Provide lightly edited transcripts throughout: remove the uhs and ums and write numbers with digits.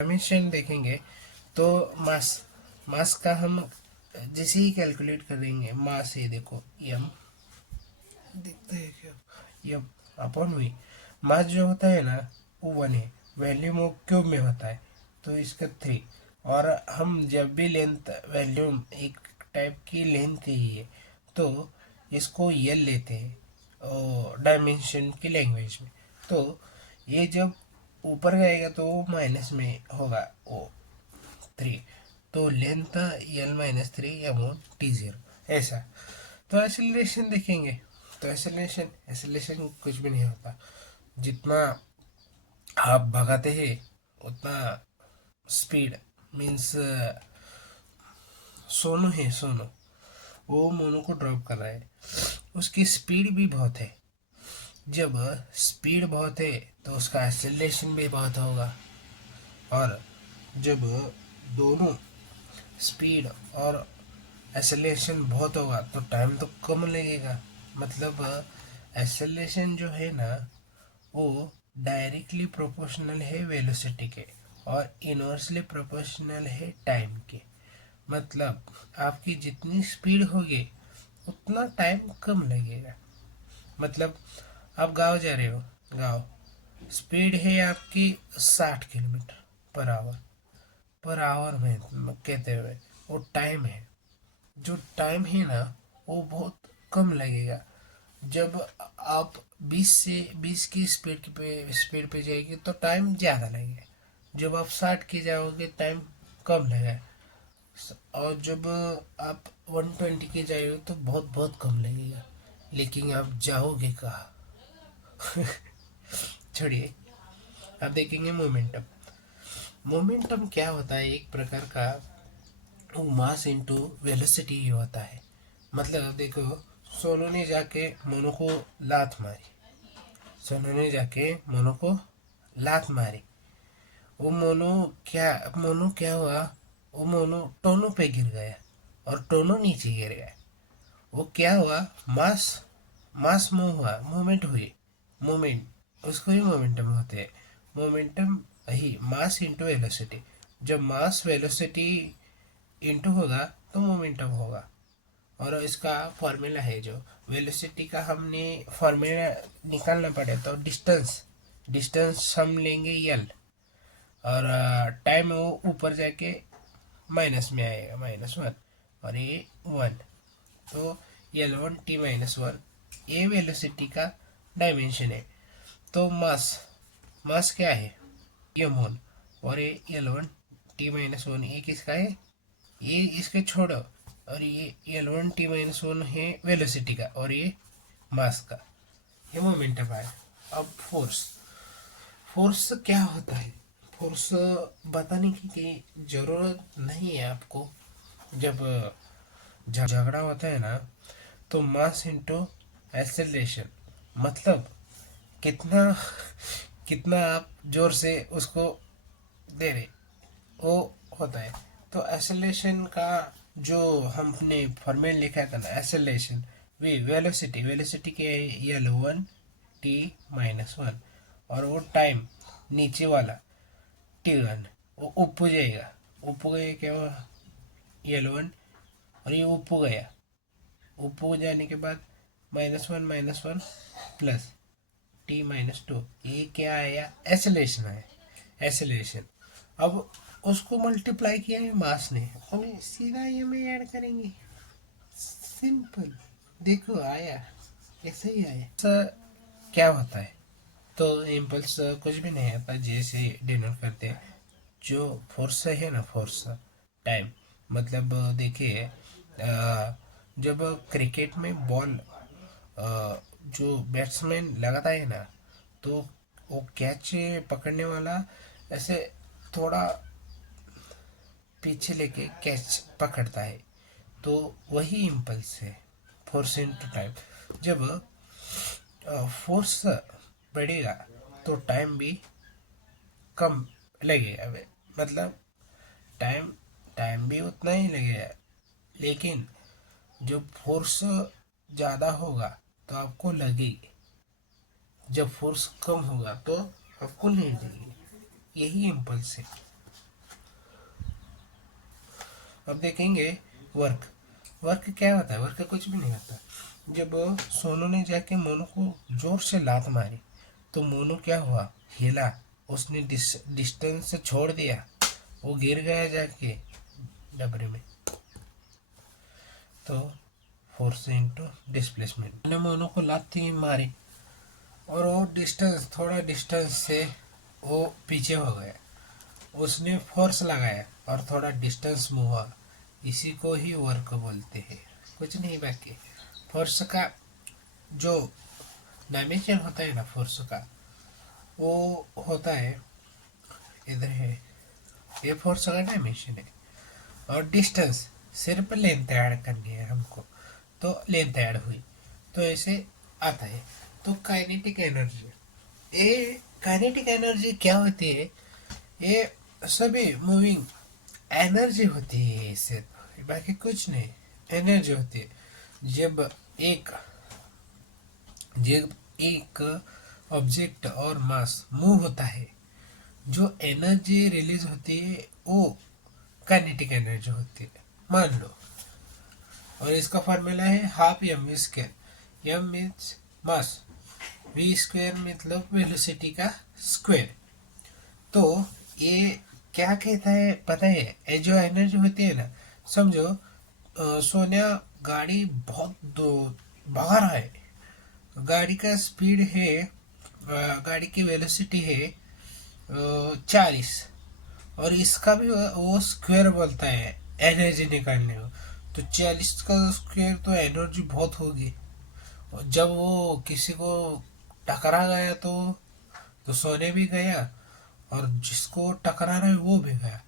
Dimension देखेंगे तो मास मास का हम जैसे ही कैलकुलेट करेंगे, मास ये देखो यम दिखता है क्या, यम अपॉन वी। मास जो होता है ना वो 1 है, वैल्यूम वो क्यूब में होता है तो इसका 3। और हम जब भी लेंथ वैल्यूम एक टाइप की लेंथ ही है तो इसको यल लेते हैं डायमेंशन की लैंग्वेज में। तो ये जब ऊपर जाएगा तो वो माइनस में होगा वो 3। तो लेंथ यल माइनस 3 अमोन T0 ऐसा। तो एक्सेलरेशन देखेंगे तो एक्सेलरेशन कुछ भी नहीं होता, जितना आप भगाते हैं उतना स्पीड मीन्स सोनो है, सोनो वो मोनो को ड्रॉप कर रहा है, उसकी स्पीड भी बहुत है। जब स्पीड बहुत है तो उसका एक्सेलरेशन भी बहुत होगा। और जब दोनों स्पीड और एक्सेलरेशन बहुत होगा तो टाइम तो कम लगेगा। मतलब एक्सेलरेशन जो है ना वो डायरेक्टली प्रोपोर्शनल है वेलोसिटी के और इनवर्सली प्रोपोर्शनल है टाइम के। मतलब आपकी जितनी स्पीड होगी उतना टाइम कम लगेगा। मतलब आप गाँव जा रहे हो, गाँव स्पीड है आपकी 60 किलोमीटर पर आवर में कहते हुए वो टाइम है, जो टाइम है ना वो बहुत कम लगेगा। जब आप 20 की स्पीड पे जाएगी तो टाइम ज़्यादा लगेगा, जब आप 60 की जाओगे टाइम कम लगेगा। और जब आप 120 की जाओगे तो बहुत बहुत कम लगेगा। लेकिन आप जाओगे कहाँ? छोड़िए, आप देखेंगे मोमेंटम। मोमेंटम क्या होता है, एक प्रकार का वो मास इंटू वेलोसिटी ही होता है। मतलब देखो, सोनू ने जाके मोनू को लात मारी, सोनू ने जाके मोनू को लात मारी। वो मोनू क्या हुआ, वो मोनू टोनू पे गिर गया और टोनू नीचे गिर गया। वो क्या हुआ, मास मास मूव हुआ, मूवमेंट हुई। मूवमेंट उसको ही मोमेंटम होते हैं। मोमेंटम ही मास इंटू वेलोसिटी। जब मास वेलोसिटी इंटू होगा तो मोमेंटम होगा। और इसका फॉर्मूला है, जो वेलोसिटी का हमने फॉर्मूला निकालना पड़े तो डिस्टेंस डिस्टेंस हम लेंगे यल। और टाइम वो ऊपर जाके माइनस में आएगा, -1 और ये 1। तो L1T-1 ये वेलोसिटी का डायमेंशन है। तो मास मास क्या है, ये मोल। और ये L1T-1 ये किसका है, ये इसके छोड़ो। और ये L1T-1 है वेलोसिटी का और ये मास का, ये मोमेंटम है। अब फोर्स फोर्स क्या होता है, फोर्स बताने की जरूरत नहीं है आपको। जब झगड़ा होता है ना तो मास इंटू एक्सेलरेशन, मतलब कितना कितना आप जोर से उसको दे रहे वो होता है। तो एक्सेलरेशन का जो हमने फॉर्मूला लिखा था ना, एक्सेलरेशन वी वेलोसिटी वेलोसिटी के L1T-1 और वो टाइम नीचे वाला T1 वो ऊपर जाएगा। ऊपर गया क्या हुआ, L1 और ये ऊपर गया। ऊपर जाने के बाद -1 प्लस T-2, ये क्या आया, एक्सेलरेशन है, एक्सेलरेशन। अब उसको मल्टीप्लाई किया है मास ने, हमें सीधा ये में ऐड करेंगे, सिंपल। देखो आया, ऐसे ही आया। क्या होता है, तो इम्पल्स कुछ भी नहीं आता, जैसे डिनोट करते हैं जो फोर्स है ना, फोर्स टाइम। मतलब देखिए जब क्रिकेट में बॉल जो बैट्समैन लगाता है ना तो वो कैच पकड़ने वाला ऐसे थोड़ा पीछे लेके कैच पकड़ता है, तो वही इम्पल्स है, फोर्स इनटू टाइम। जब फोर्स बढ़ेगा तो टाइम भी कम लगेगा। मतलब टाइम टाइम भी उतना ही लगेगा, लेकिन जब फोर्स ज़्यादा होगा तो आपको लगेगी, जब फोर्स कम होगा तो आपको नहीं लगेगी। यही इम्पल्स है। अब देखेंगे वर्क। वर्क क्या होता है? वर्क कुछ भी नहीं होता। जब सोनू ने जाके मोनू को जोर से लात मारी तो मोनू क्या हुआ? हिला। उसने डिस्टेंस छोड़ दिया, वो गिर गया जाके डबरे में। तो फोर्स इंटू डिस्प्लेसमेंट ने मोनू को लात मारी और वो डिस्टेंस, थोड़ा डिस्टेंस से वो पीछे हो गया। उसने फोर्स लगाया और थोड़ा डिस्टेंस मूव हुआ। इसी को ही वर्क बोलते हैं, कुछ नहीं बाकी। फोर्स का जो डायमेंशन होता है ना, फोर्स का, वो होता है, इधर है, ये फोर्स का डायमेंशन है। और डिस्टेंस सिर्फ लेंथ ऐड करनी है हमको, तो लेंथ ऐड हुई तो ऐसे आता है। तो काइनेटिक एनर्जी, ये काइनेटिक एनर्जी क्या होती है? ये सभी मूविंग एनर्जी होती है, इससे बाकी कुछ नहीं, एनर्जी होती है। जब एक जब एक ऑब्जेक्ट और मास मूव होता है, जो एनर्जी रिलीज होती है वो काइनेटिक एनर्जी होती है, मान लो। और इसका फॉर्मूला है half M V square. M means mass, V square मतलब वेलोसिटी का स्क्वायर। तो ये क्या कहता है पता है? ये जो एनर्जी होती है ना, समझो सोनिया गाड़ी बहुत भगा रहा है, गाड़ी का स्पीड है, गाड़ी की वेलोसिटी है 40, और इसका भी वो स्क्वायर बोलता है एनर्जी निकालने को। तो 40 का स्क्वायर तो एनर्जी बहुत होगी। और जब वो किसी को टकरा गया तो सोने भी गया, और जिसको टकरा रहा है वो भी गया।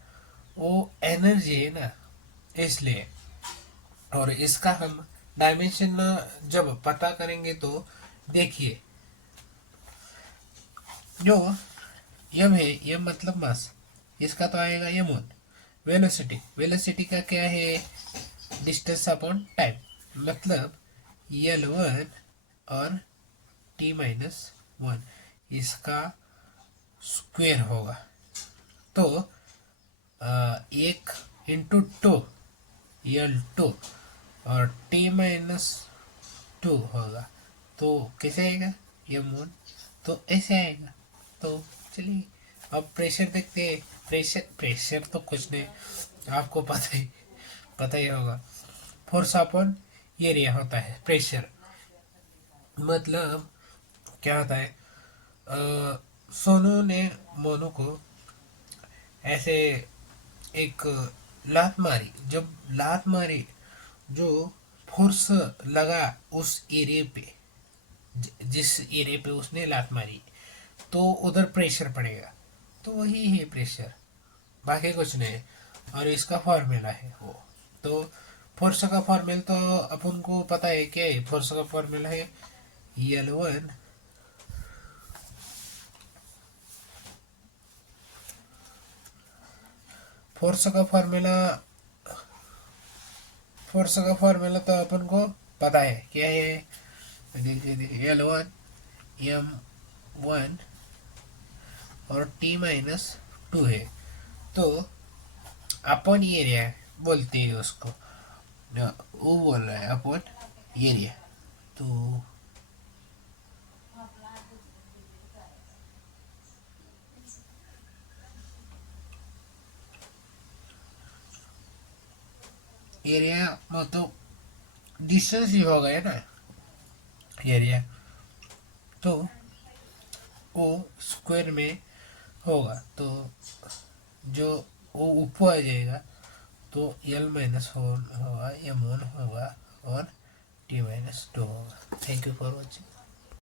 वो एनर्जी है ना, इसलिए। और इसका हम डायमेंशन जब पता करेंगे तो देखिए, जो यम है, यम मतलब मास, इसका तो आएगा यम वन। वेलोसिटी, वेलोसिटी का क्या है? डिस्टेंस अपॉन टाइम, मतलब यल वन और टी माइनस वन, इसका स्क्वेयर होगा। तो एक इंटू टू, यल टू, और टी माइनस टू होगा। तो कैसे आएगा? यम वन तो ऐसे आएगा। तो चलिए अब प्रेशर देखते हैं। प्रेशर, प्रेशर तो कुछ नहीं, आपको पता ही होगा। फोर्स अपॉन एरिया होता है प्रेशर। मतलब क्या होता है? सोनू ने मोनू को ऐसे एक लात मारी। जब लात मारी, जो फोर्स लगा उस एरिया पे, जिस एरिया पे उसने लात मारी, तो उधर प्रेशर पड़ेगा। तो वही है प्रेशर, बाकी कुछ नहीं। और इसका फॉर्मूला है वो। तो फोर्स का फॉर्मूला तो अपन को पता है, क्या है फोर्स का फॉर्मूला? है यल वन फोर्स का फॉर्मूला, फोर्स का फॉर्मूला तो अपन को पता है, क्या है? देखिए यल वन एम वन और टी माइनस टू है। तो अपन एरिया बोलते हैं उसको, वो बोल रहा है अपन एरिया। तो एरिया मतलब डिस्टेंस ही हो गया ना एरिया, तो वो स्क्वायर में होगा। तो जो वो ऊपर आ जाएगा, तो यल माइनस वन होगा, एम वन होगा, और टी माइनस टू होगा। Thank you for watching.